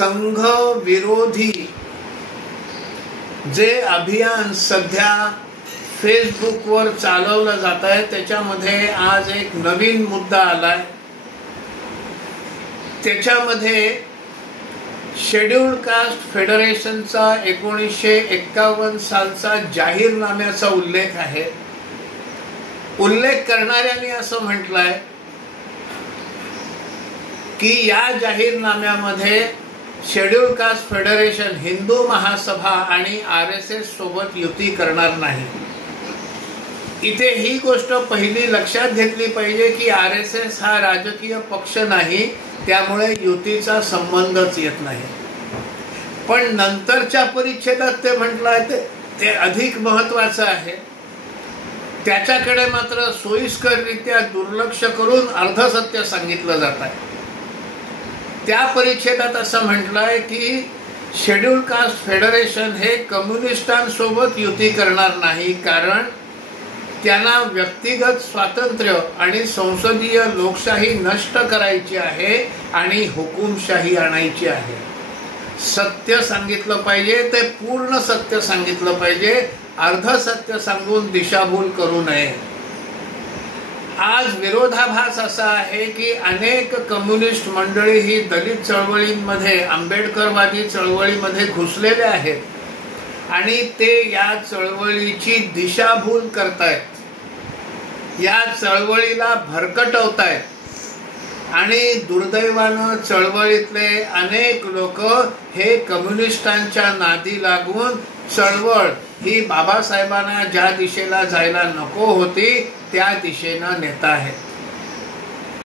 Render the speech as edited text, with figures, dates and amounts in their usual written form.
संघ विरोधी जे अभियान सध्या फेसबुकवर चालवलं जात आहे त्याच्यामध्ये आज एक नवीन मुद्दा आलाय। त्याच्यामध्ये शेड्यूल्ड कास्ट फेडरेशनचा 1951 सालचा जाहीरनाम्याचा उल्लेख आहे। उल्लेख करणाऱ्यांनी असं म्हटलंय की या जाहीरनाम्यामध्ये scheduled caste federation Hindu Mahasabha आणि RSS सोबत युती करणार नाही। इथे ही गोष्ट पहिली लक्षात घेतली पाहिजे की RSS हा राजकीय पक्ष नाही, त्यामुळे युतीचा संबंधच येत नाही। पण नंतरच्या परिच्छेदात ते म्हटलंय ते अधिक महत्त्वाचं आहे। त्याच्याकडे मात्र सोयीस्कररित्या दुर्लक्ष करून अर्धसत्य सांगितलं जात आहे। त्या परिच्छेदात असं म्हटलंय की शेड्यूल्ड कास्ट फेडरेशन हे कम्युनिस्टांसोबत युती करणार नाही, कारण त्यांना व्यक्तिगत स्वातंत्र्य आणि संसदीय लोकशाही नष्ट करायची आहे आणि हुकुमशाही आणायची आहे। सत्य सांगितलं पाहिजे, ते पूर्ण सत्य सांगितलं पाहिजे, अर्धसत्य सांगून दिशाभूल करू नये। आज विरोधाभास असा आहे की अनेक कम्युनिस्ट मंडळी ही दलित चळवळींमध्ये, आंबेडकरवादी चळवळीमध्ये घुसलेले आहेत आणि ते या चळवळीची दिशाभूल करतायत, या चळवळीला भरकटवतायत आणि दुर्दैवानं चळवळीतले अनेक लोक हे कम्युनिस्टांच्या नादी लागून चळवळ ही बाबासाहेबांना ज्या दिशेला जायला नको होती त्या दिशेनं नेत आहेत।